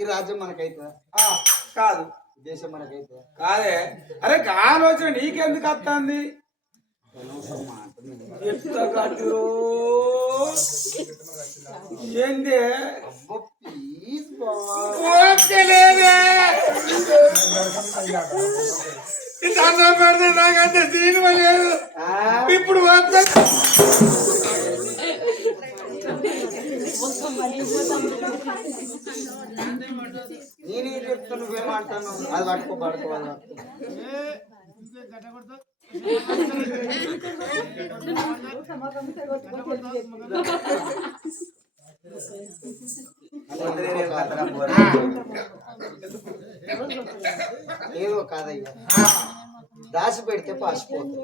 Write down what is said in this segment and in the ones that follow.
ఈ రాజ్యం మనకైతే కాదు, దేశం మనకైతే కాదే. అరే ఆలోచన నీకెందుకు వస్తుంది? ఎంత కట్టురో ఏంది అన్నం పెడితే నాకంత సినిమా లేదు. ఇప్పుడు నేనే చెప్తా, నువ్వేమంటాను? అది పట్టుకోబడుకోవాలి. ఏదో కాదయ్యా, దాసి పెడితే పాసిపోతుంది.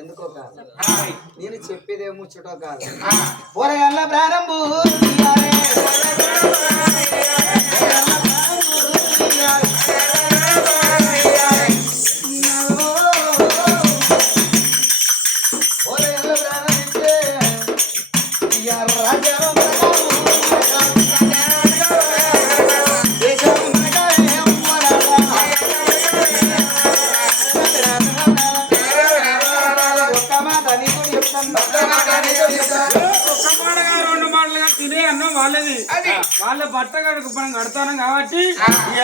ఎందుకో కాదు, నేను చెప్పేదే ముచ్చటో కాదు. పోరగల్ల ప్రారంభం వాళ్ళ బట్ట కడుకు మనం కడతాను కాబట్టి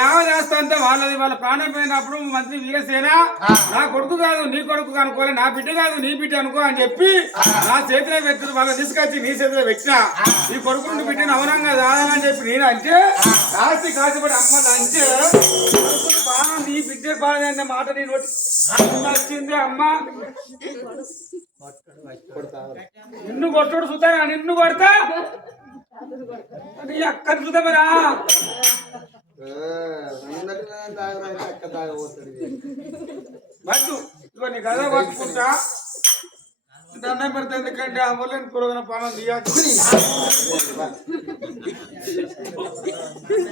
ఏమో చేస్తా అంతే వాళ్ళది. వాళ్ళ ప్రాణం పోయినప్పుడు మంత్రి వీరసేన నా కొడుకు కాదు నీ కొడుకు అనుకోలే, నా బిడ్డ కాదు నీ బిడ్డ అనుకో అని చెప్పి నా చేతిలో పెట్టిన వాళ్ళ తీసుకొచ్చి నీ చేతిలో పెట్టిన నీ కొడుకు నుండి బిడ్డను అవనంగా దాదని చెప్పి నేను అంటే కాసిపడి అమ్మ అంటే బాగా నీ బిడ్డ బాగా అనే మాట నేను వచ్చింది. అమ్మ నిన్ను కొట్టుడు చూద్దా, నిన్ను కొడతా అక్కడ చూద్దామరా అక్క తాగబోతుంది. వద్దు ఇవన్నీ కదా పట్టుకుంటా దండం పెడితే ఎందుకంటే ఆ వల్లని పురోగన పాలన తీయచ్చు.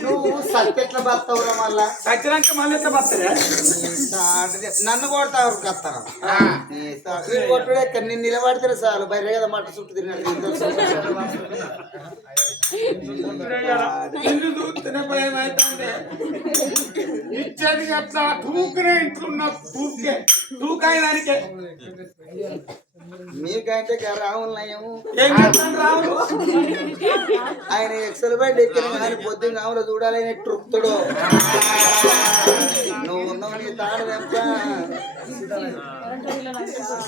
నువ్వు సత్యట్ల బతావురా? మళ్ళా సచ్చినాక మళ్ళీ ఎట్లా బతారా? నన్ను కొడతావు కత్తారా? కొట్టుడే నేను నిలబడితే చాలు బయట కదా మట్ట చుట్టూ తిరిగినట్టు ఇల్లు చూస్తేనే భయం అవుతుంది. ఇచ్చేది అట్లా తూకునే ఇంట్లున్న తూకాయ దానికే. మీకంటే రావులు నయము. ఆయన ఎక్సల్ బైట్ ఎక్కిన కానీ పొద్దున్న ఆవులు చూడాలని ట్రుక్తుడు. నువ్వు ఉన్నావు నీ తాడు వెంప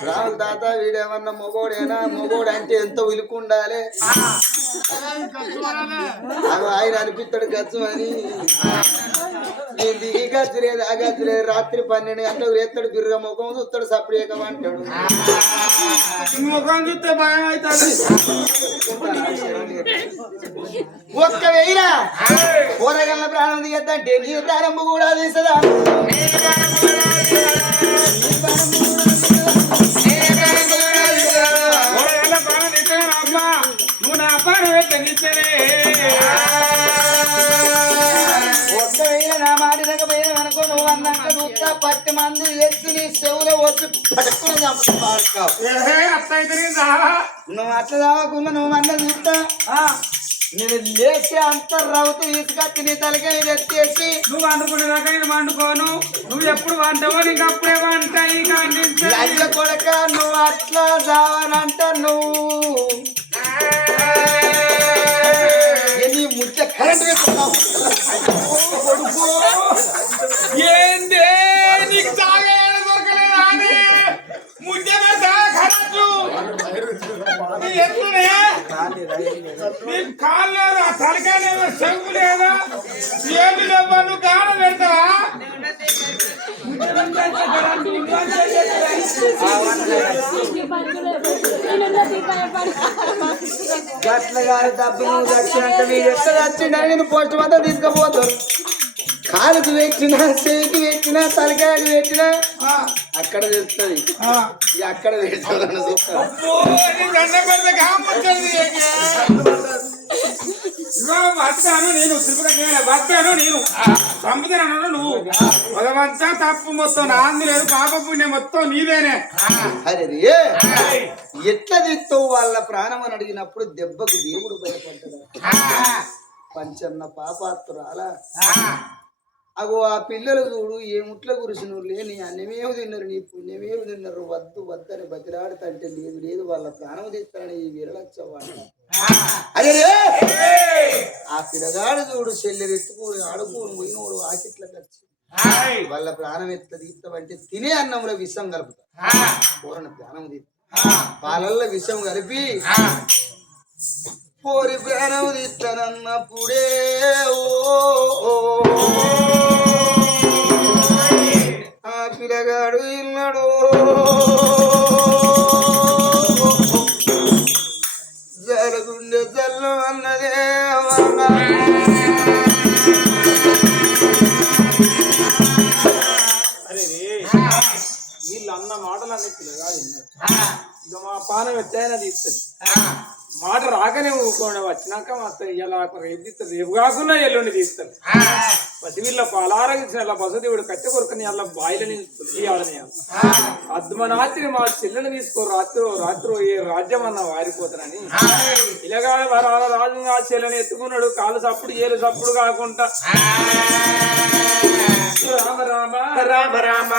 రావుల తాత వీడేమన్నా మొగోడేనా? మొగోడు అంటే ఎంతో విలుకుండాలి. ఆయన అనిపిస్తాడు గచ్చు అని. ఈ గచ్చు లేదు ఆ గచ్చు లేదు. రాత్రి 12 గంటలకు లేస్తాడు, బిర్రగా ముఖం చూస్తాడు, సపరేకమంటాడు. ముఖం చూస్తే భయం అవుతుంది. ఒక్క వెయ్యిరా కూరగల్ల ప్రాణం తీయద్దంటే నీ ప్రారంభం కూడా తీసదా? నువ్వు నా అపారం ఒక్క వెయ్యి నా మాటినకపోయినా అనుకో. నువ్వు అన్నాక చూస్తా 10 మంది ఎత్తి నీ చెవులో వచ్చి పట్టుకుని చంపుతావు. నువ్వు అట్లా తాగకుండా నువ్వు అన్న చూస్తా నేను లేచి అంత రవ్వుతూ తీసుకొచ్చి నీ తలకాయ ఎత్తేసి నువ్వు వండుకునేదాకా నేను వండుకోను. నువ్వు ఎప్పుడు వంటావో నీకు అప్పుడే వంటాయి. లజ్జ కొడక నువ్వు అట్లా చావనంట. నువ్వు నీ ముచ్చ కరెంట్ వేస్తున్నావు. ఏందే నీకు తాగే దొరకలేదా అని ముద్ద కరెంటు ఎత్తునే నీకు కాళ్ళు లేదా, తలకాయ లేదా, చెంగు లేదా, ఏమి లేవా? నువ్వు గానం పెడతావా? గట్ల గారి డబ్బు నువ్వు దక్షిణంటే మీరు ఎక్కడ వచ్చిందని నేను పోస్ట్ మాత్రం తీసుకుపోతారు. కాలుకు పెట్టినా, చేయికి పెట్టినా, తలకాయకు పెట్టినా అక్కడ తెలుస్తుంది. అక్కడ పెడతాను చూస్తాను. వస్తాను నేను వస్తాను నేను చంపుతాను నువ్వు భగవంతా తప్పు మొత్తం నాంది లేదు పాప పుణ్యం మొత్తం నీదేనే. అరే ఎట్లా తీస్తావు వాళ్ళ ప్రాణం అని అడిగినప్పుడు దెబ్బకు దేవుడు భయపడ్డాడు. పంచన్న పాపాత్తురాలా అగో ఆ పిల్లలు చూడు ఏ ముట్ల కురిసిన లేని అన్నమేమి తిన్నారు నీ పుణ్యమేమి తిన్నారు వద్దు వద్దని బతిలాడుతంటే లేదు లేదు వాళ్ళ ప్రాణం తీస్తాడని ఈ వీరలచ్చవాడు. అదే ఆ పిల్లగాడు చూడు చెల్లెరెత్తుకుని ఆడుకోని పోయినోడు ఆకిట్లకు వచ్చి వాళ్ళ ప్రాణం ఎట్లా తీస్తామంటే తినే అన్నంలో విషం కలుపుతా పూరణ ప్రాణం తీస్తా పాలల్లో విషం కలిపి పోరి ప్రాణం తీస్తానన్నప్పుడే ఆ పిల్లగాడు ఇన్నాడు జరుగుండే జల్లు అన్నదే అరే వీళ్ళు అన్న మాటలు అన్నీ పిల్లగాడు ఇక మా పానం ఎట్లయినా తీస్తుంది మాట రాకనే ఊరుకోండి వచ్చినాక మాత్రం ఇలా రేపు తీస్తారు రేపు కాకుండా ఎల్లుండి తీస్తారు పసివిళ్ళ పాలారగించిన పశుదేవుడు కట్టె కొరకని అలా బాయిలని తీయాలని అద్మనాత్రి మా చెల్లెని తీసుకో రాత్రి ఏ రాజ్యం అన్న వారిపోతారని ఇలాగా రాజు ఆ చెల్లెని ఎత్తుకున్నాడు కాలు సప్పుడు ఏలు సప్పుడు కాకుండా రామ రామ రామ రామ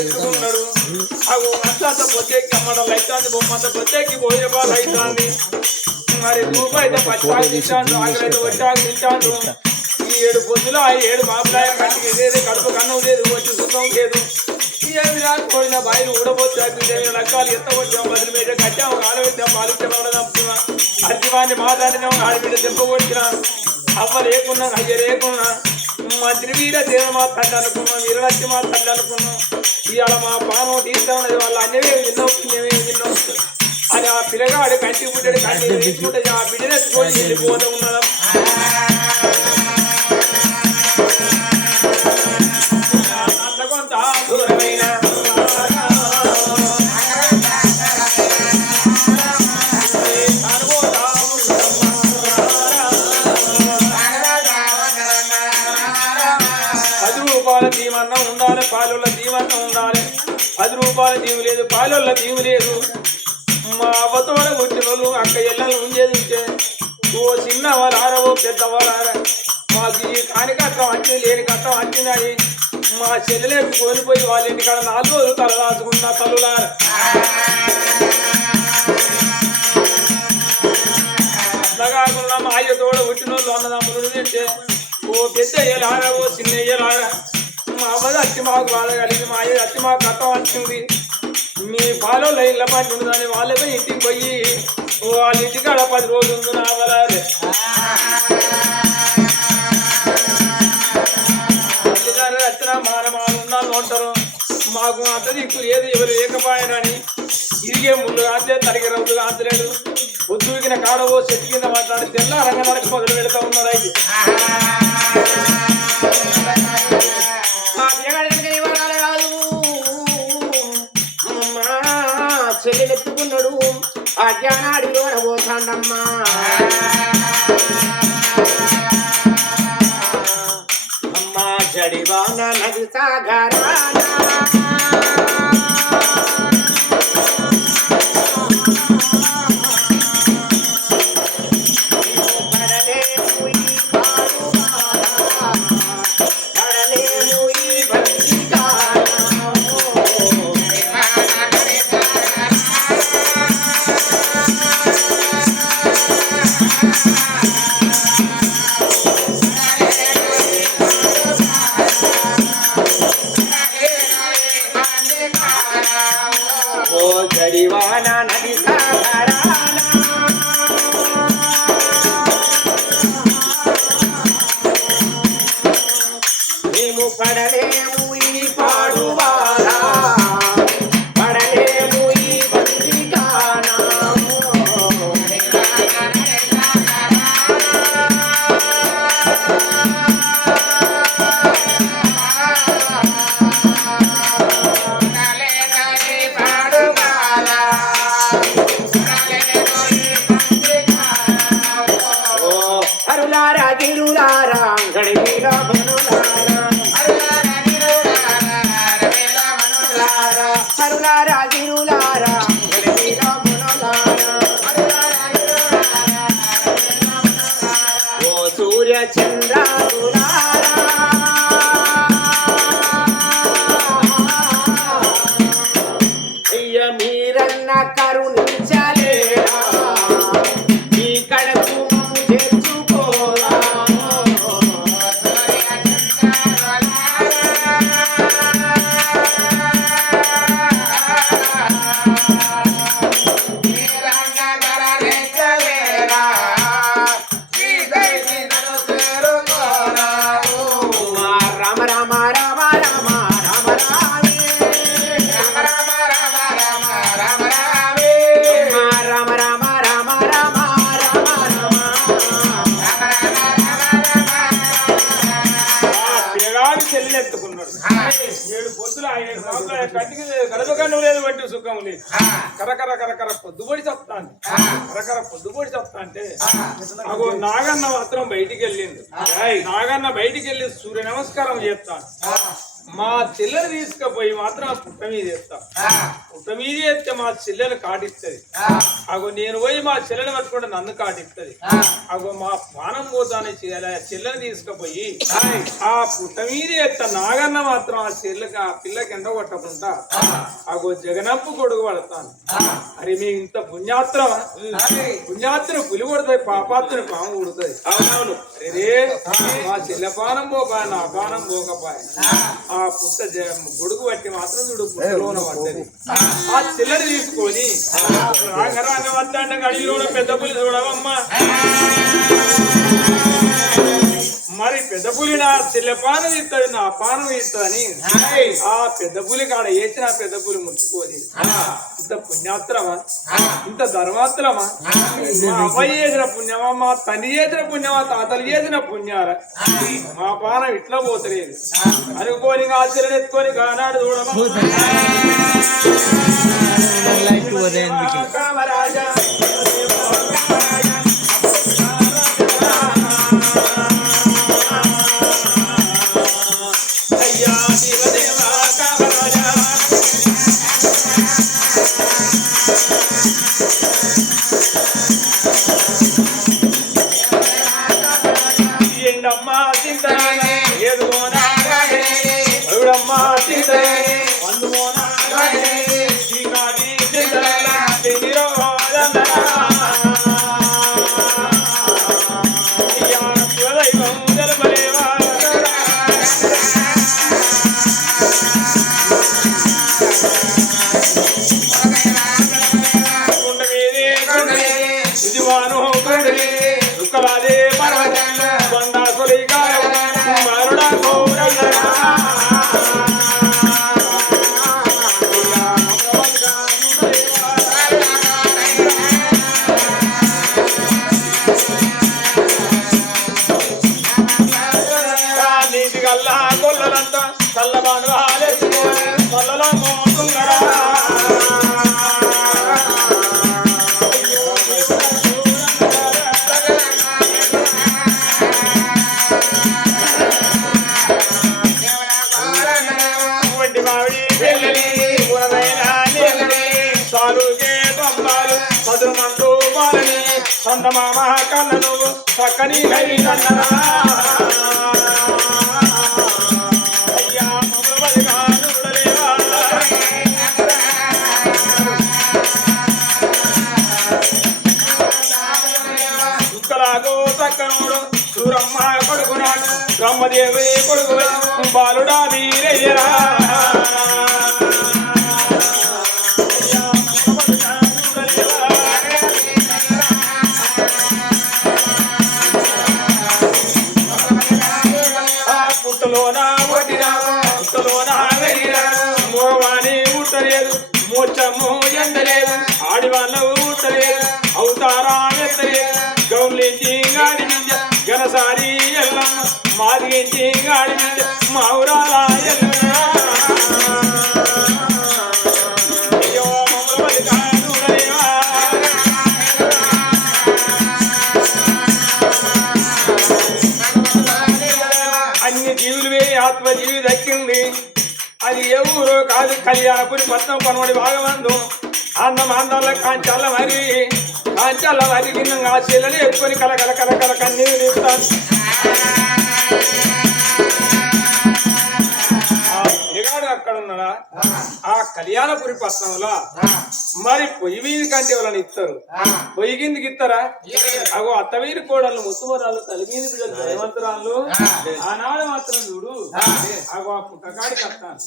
ఎత్తుకున్నాడు అంత పొద్దుకి అమ్మడం అవుతుంది బొమ్మంత పొద్దుకి పోయే బాగా అవుతుంది మరి రూపాయి పచ్చాలు తింటాను ఆకలి వచ్చాక తింటాను ఈ 7 పొద్దులు ఆ 7 మాపలాయ కంటికి లేదు కడుపు కన్నం లేదు వచ్చి సుఖం లేదు ఏమి రాకపోయినా బయలు ఊడబోచ్చు రకాలు ఎత్తవచ్చాం బదులు మీద కట్టాము ఆడవిద్దాం పాలించబడదాం అర్జీవాన్ని మాట్లాడినాం ఆడబిడ్డ దింపకొచ్చినా అవ్వ లేకున్నా అయ్య లేకున్నా మంత్రి వీర దేవ మా తల్లి అనుకున్నాం వీరలక్ష్మి మా తల్లి అనుకున్నాం ఇవాళ మా పానం తీస్తామన్నది వాళ్ళ అన్నవే విన్నాం పుణ్యమే విన్నాం అని ఆ పిల్లగాడు కంటి పుట్టాడు కంటి తీసుకుంటే ఆ బిడ్డనెత్తుకొని వెళ్ళిపోతూ ఉన్నాం అంత కొంత దూరమైన దీవన్నం ఉండాలి పాలొల్ల దీవన్నం ఉండాలి 10 రూపాయల దీవు లేదు పాలొల్ల దీవు లేదు మా అవ్వతోడ పుట్టిన వాళ్ళు అక్క ఎల్లలు ఉండేది ఉంటే ఓ చిన్నవాళ్ళారా ఓ పెద్దవాళ్ళారా మాకు ఈ కాని కట్టం వచ్చింది లేని కట్టం వచ్చిందని మా చెల్లెలకు కోల్పోయి వాళ్ళ ఇంటికాడ 4 రోజులు తల రాసుకున్న తల్లులారా అట్లా కాకుండా మా అయ్యతోడ పుట్టిన వాళ్ళు అన్నదమ్ములు తింటే ఓ పెద్ద అయ్యలారా ఓ చిన్న అయ్యలారా మా అమ్మది అచ్చి మాకు బాధ కలిగి మా అయ్య అచ్చి మాకు కట్టం వచ్చింది మీ పాలలో ఇళ్ళ పని ఉందని వాళ్ళతో ఇంటికి పోయి వాళ్ళ ఇంటికాడ 10 రోజులు ఉంది నా వలారే వచ్చిన మానమాలు ఉన్నాళ్ళు ఉంటారు మాకు అంత దిక్కు ఏది ఎవరు ఏకపాయనని ఇరిగే ముందు కాంతే తరిగి రౌతు కాంతలేడు పొద్దుకిన కాడవో చెట్టు కింద మాట్లాడి తెల్లారంగా నడక మొదలు పెడతా ఉన్నారు అయితే చెల్లెలెత్తుకున్నాడు ఆ జ్ఞానాడిలో పోతాడమ్మా అమ్మా జడివాన నది సాగరానా గడివానా నది సాగరానా మేము పడలేము ఈ పాడువారా పడలేము ఈ బందిగానా హరులారా గిరులారా గడివిలా హరులారా గిరులారా గడివిలా ఓ సూర్య చంద్రారులారా అయ్య మీరన్న కరుణించలేరా ఈ కడకు చేర్చుకోరా రామ రామ రామ రామ రామ రామే రామ రామ రామ రామ పిల్లగాడు చెల్లెత్తుకున్నాడు 7 పొద్దులు 5 సంవత్సరాలు కంటికి గడపకన్ను లేదు వంటి సుఖం లేదు కరకర కరకర పొద్దుబడి చెప్తాను కరకర పొద్దుబడి చెప్తా అంటే అగో నాగన్న మాత్రం బయటికి వెళ్ళింది నాగన్న బయటికి వెళ్ళి సూర్య నమస్కారం చేస్తాను మా చెల్లెలు తీసుకుపోయి మాత్రం ఆ పుట్ట మీద వేస్తా పుట్ట మీద వేస్తే మా చెల్లెలు కాటిస్తుంది అగో నేను పోయి మా చెల్లెలు పట్టుకుంటే నన్ను కాటిస్తుంది అగో మా పానం పోతానే చెల్లెలు తీసుకుపోయి ఆ పుట్ట మీద వేస్తా నాగన్న మాత్రం ఆ చెల్లెకి ఆ పిల్లకి ఎండ కొట్టకుండా అగో జగనప్పు కొడుకు పడతాను అరే మీ ఇంత పుణ్యాత్రం పుణ్యాత్రం పులి కొడతాయి పాపాత్రుని పాము కొడుతుంది అవునవును అరే మా చెల్లె పానం పోపాయ నా పానం పోకపాయ ఆ పుట్ట గొడుగు పట్టి మాత్రం చూడు పుట్టలోన పడ్డది ఆ చిల్లర తీసుకొని రాంగ వద్దంటే అడిగిలోన పెద్ద పులి చూడవమ్మా మరి పెద్ద పులి నా చెల్లె పానం ఇస్తుంది నా పానం ఇస్తుందని ఆ పెద్ద పులి కాడ వేసిన పెద్ద పులి ముట్టుకొని ఇంత పుణ్యాత్రమా ఇంత ధర్మాత్రమా మా అబ్బాయి చేసిన పుణ్యమా మా తండ్రి చేసిన పుణ్యమా తాతలు చేసిన పుణ్యారా మా పానం ఇట్లా పోతలేదు అనుకోని ఆ చెల్లెని ఎత్తుకొని కానాడు చూడమా కామరాజా అయ్యా దేవదేవా కామరాజా ఎండమ్మా చింతనే ఏదుగోనాగనే అరుడమ్మా చింతనే అందుగోనాగనే శ్రీకాళి చింతనే తిరిరోదందనా అయ్యా కులదైవం జలబలేవా దుఃఖలాదే పర్వతంగా బండా సురిగా మరుడా గౌరంగా నీటి గల్లా గొల్లలంతా చల్లబాను కొల్లలో మోతుంగరా కన్న నువ్వు చక్కని కైనన్నరా అయ్యా మమ్మల్ని కానుడలేవా దుఃఖలాగో చక్కనుడు సూరమ్మ కొడుకున్నాడు బ్రహ్మదేవి కొడుకు బాలుడా వీరయ్యరా పుట్టలోనా ఒట్టినా పుట్టలోనా వెళ్ళినా మోవాని ఉట్టలేదు మోచము ఎండలేదు ఆడివాళ్ళు ఉట్టలేదు అవుతారా ఎత్తలేదు గౌలించి గాడి మింజ గనసారి ఎల్లమ్మ మాదిగించి గాడి మింజ మావురాల ఎల్లమ్మ అయ్యో మమ్మల్ని కానుడలేవా అన్ని జీవులవే ఆత్మజీవి దక్కింది అది ఏ ఊరో కాదు కళ్యాణపురి పట్నం కొనబడి భాగమందు అన్నం అందాల కాంచాల మరి కాంచాల మరి గిన్నంగా శీలని ఎక్కుని కలకల కలకల కన్నీరు నింపుతాను అక్కడ ఉన్నాడా ఆ కళ్యాణపురి పట్నంలో మరి పొయ్యి వీధి కంటే వాళ్ళని ఇస్తారు పొయ్యి కిందికి ఇస్తారా అగో అత్తవీరి కోడళ్ళు ముత్తుమరాళ్ళు తలిమీది బిడ్డలు దైవంతరాళ్ళు ఆనాడు మాత్రం చూడు అగో ఆ పుట్టకాడికి వస్తాను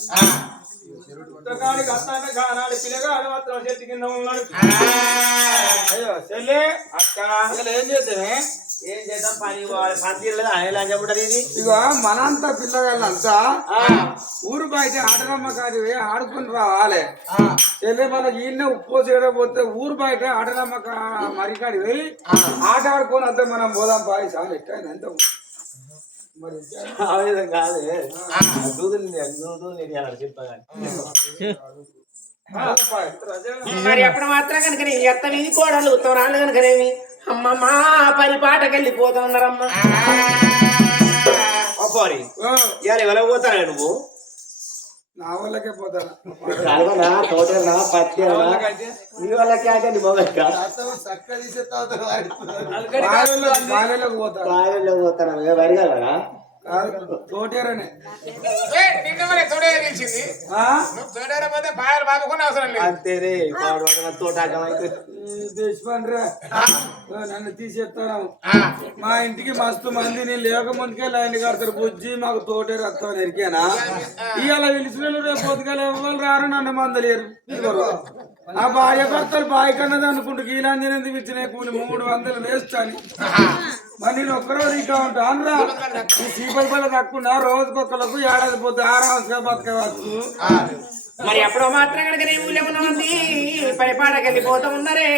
పుట్టకాడికి వస్తాను ఆనాడు పిల్లగాడు మాత్రం చెట్టు కింద ఉన్నాడు అయ్యో చెల్లె అక్క ఏం చేద్దామే ఏం చేద్దాం పని పందిర్లేదు ఆయన చెప్పడం ఇది ఇగో మనంతా పిల్లగాళ్ళంతా ఊరు బయట ఆటరమ్మ కాడి ఆడుకుని రావాలి చెల్లె మన ఈయన ఉప్పు చేయకపోతే ఊరు బయట ఆటరమ్మ మరికాడి పోయి ఆట ఆడుకొని అంతా మనం పోదాం పాయసం ఎట్టయినా ఎంత మరి ఆ విధంగా కాదు మరి అప్పుడు మాత్రం కనుక ఎత్త వీధి కోడలు ఉత్తరాలు కనుకనేమి అమ్మమ్మ పరిపాటకి వెళ్ళిపోతా ఉన్నారమ్మా అప్పారి ఇవాళ ఎవరో పోతారా నువ్వు నా వాళ్ళకే పోతాను తోటనా పత్తి నీ వాళ్ళకి అంటే పోతారా వరిగలరా తోటేరనే అంతేరే దేశపండ్రా నన్ను తీసేస్తాను మా ఇంటికి మస్తు మంది నేను లేక ముందుకే లైన్ కడతారు బుజ్జి మాకు తోటేరు వస్తామని ఎరికేనా ఇవాళ పిలిచిన రేపు పొద్దుగా ఎవరు రారు నన్ను మందలేరు ఆ భార్య భర్తలు బాయ్ కన్నది అనుకుంటూ గీలాంజనేది ఇచ్చిన కూలి 300 వేస్ట్ అని మరి నేను ఒక్కరోజు ఇంకా ఉంటాను రా ఈ సీపల్ పల్ల తక్కువ రోజుకొక్కలకు ఏడాది పొద్దు ఆరాంశగా బతకవచ్చు మరి అప్పుడు మాత్రం కనుక నీ ఊళ్ళో ఉన్నది పరిపాటకి వెళ్ళిపోతూ ఉన్నారే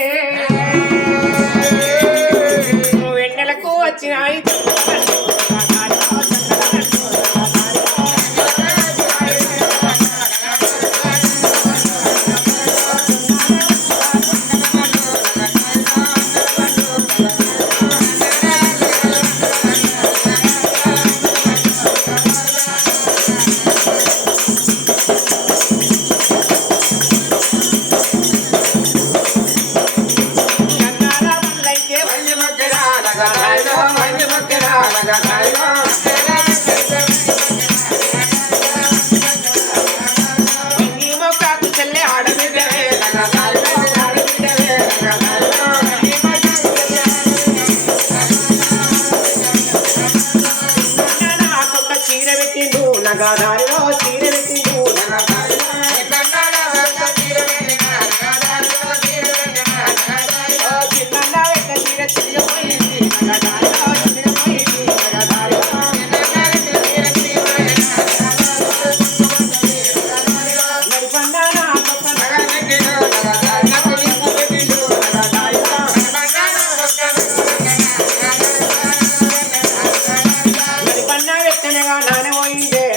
వెన్నెలకు వచ్చిన నగదారిలో చీర పెట్టిండు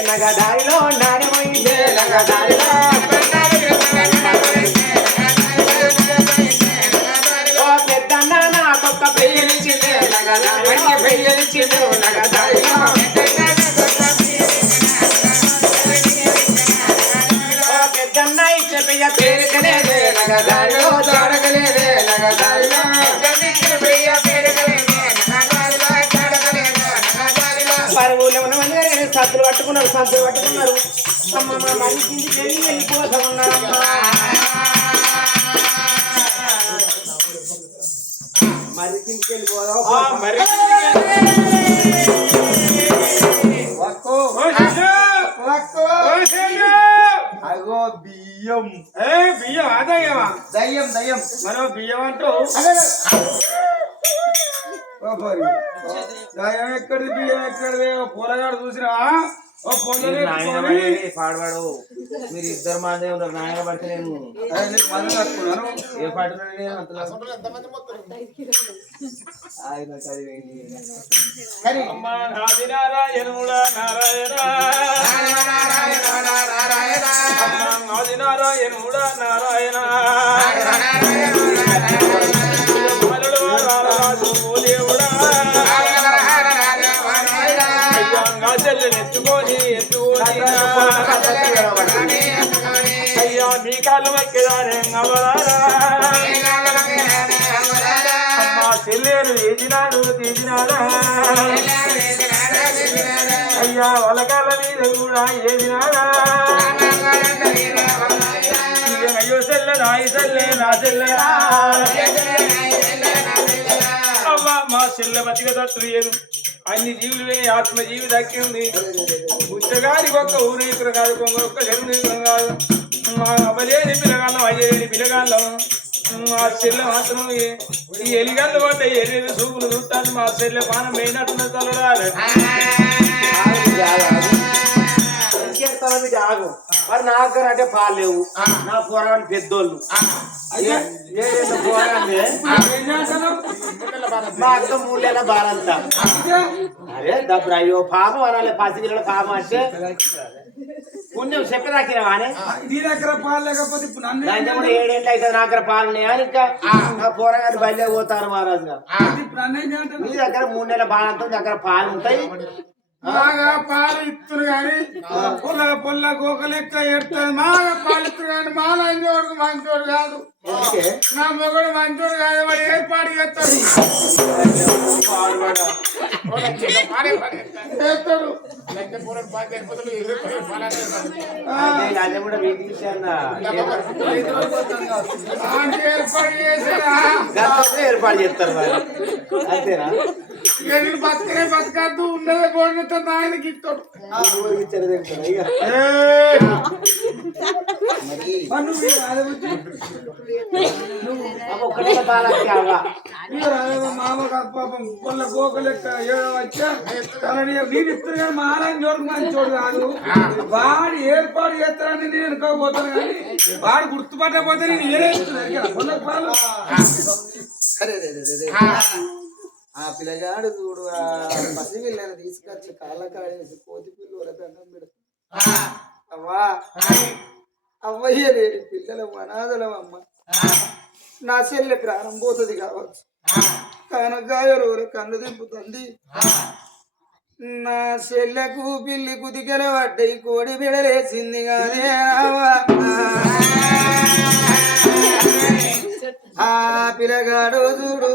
నగదారిలో నాడపోయిందే నగదారిలో ఓ పెద్దన్న నాకొక్క పెయ్యలిచ్చిందే నగదారిలో పెయ్యలిచ్చిండు నగదారిలో ఓ పెద్దన్న ఇచ్చే పెయ్య పేరుకలేదే నగదారిలో జాడగలేదే నగదారిలో పెయ్య పేరుకలేదే కత్తులు పట్టుకున్నారు సంచులు పట్టుకున్నారు అమ్మమ్మ మరి కిందికి వెళ్ళిపోతా ఉన్నారమ్మా మరి కిందికి వెళ్ళిపోదాం అగో బియ్యం బియ్యం అదయ్యవా దయ్యం దయ్యం మరో బియ్యం అంటూ దయ్యం ఎక్కడిది బియ్యం ఎక్కడిది పొలగాడు చూసినావా ఓ పొందలే పాడవాడు మీరు ఇద్దరు మాదే ఉన్నారు నాయన పడితే నేను మందు కట్టుకున్నాను ఏ పాటలు నారాయణుడా నారాయణ నారాయణుడా నారాయణ ఎత్తుకొని ఎత్తుకొని అయ్యా మీ కాళ్ళు మొక్కేదానే అమ్మా చెల్లెలు తీసినాడు తీసినాడా అయ్యా వలకాల మీద కూడా ఏదినాడా అయ్యో చెల్లె నాయి చెల్లె నా చెల్లెరా అవ్వ మా చెల్లె మతిగా తట్టులేదు అన్ని జీవులే ఆత్మజీవి దక్కింది బుచ్చగారికి ఒక్క ఊరేకుడు కాదు ఒక్క చెరువు కాదు మా అవ్వలేని పిల్లగాళ్ళం అయ్యలేని పిల్లగాళ్ళం మా చెల్లె మాత్రం ఈ ఎలిగల్లు పడ్డ ఎనిమిది చూపులు చూస్తాను మా చెల్లె పానం పోయినట్టున్న తలడాలి ఆగు మరి నా దగ్గర అంటే పాలు లేవు నా పోరాడు పెద్దోళ్ళు మా అక్క 3 నెలల బాలంతా అరే డబ్బు అయ్యో పాపం అనాలి 10 కిలోల పాపం అంటే పుణ్యం చెప్పదాకినా కానీ నీ దగ్గర పాలు లేకపోతే 7 ఏళ్ళు అవుతుంది నా దగ్గర పాలు ఉన్నాయా ఇంకా నా పోరగాడు బయలుదేరి పోతారు మహారాజు గారు నీ దగ్గర 3 నెలల బాలంతా దగ్గర పాలు ఉంటాయి బాగా పాలు ఇస్తున్నారు కానీ పొల్ల గోక లెక్క ఎడుతుంది బాగా పాలు ఇస్తున్నారు కానీ మాల ఇంకోడు మంచోడు కాదు నా మొగడు మంచోడు కాదు వాడు ఏర్పాటు చేస్తాడు ఏర్పాటు చేస్తారు అంతేనా బతకనే బతకద్దు ఉన్నదే పోయినంత ఆయనకి ఇస్తాడు మామ పాపం పొల్ల గోక లెక్క వచ్చా నేను ఇస్తున్నా కానీ మహారాజు చోటు మంచోడు కాదు వాడు ఏర్పాటు చేస్తాడని నేను ఎనుకోపోతాను కానీ వాడు గుర్తుపట్టకపోతే నేను ఏరేస్తున్నాను పొల్ల పాలు ఆ పిల్లగాడు చూడు ఆ పసి పిల్లని తీసుకొచ్చి కాళ్ళ కాడేసి కోతి పిల్లల దండం పెడతా అవ్వా అవ్వయ్య లేని పిల్లల అనాథలం అమ్మ నా చెల్లె ప్రాణం పోతుంది కావచ్చు కనగాయలు కన్ను దింపుతుంది నా చెల్లెకు పిల్లి కుదికల పడ్డయి కోడి బిడలేసింది కానీ ఆ పిల్లగాడు చూడు